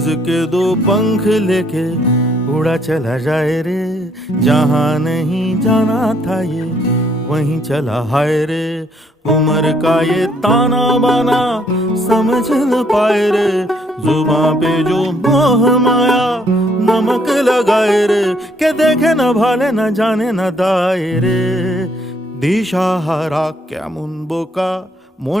परवाज़ के दो पंख लेके उड़ा चला जाए रे, जहाँ नहीं जाना था ये वहीं चला हाय रे। उम्र का ये ताना बाना समझ न पाए रे, जुबां पे जो मोह माया नमक लगाए रे, के देखे न भाले न जाने न दाए रे। दिशाहारा केमन बोका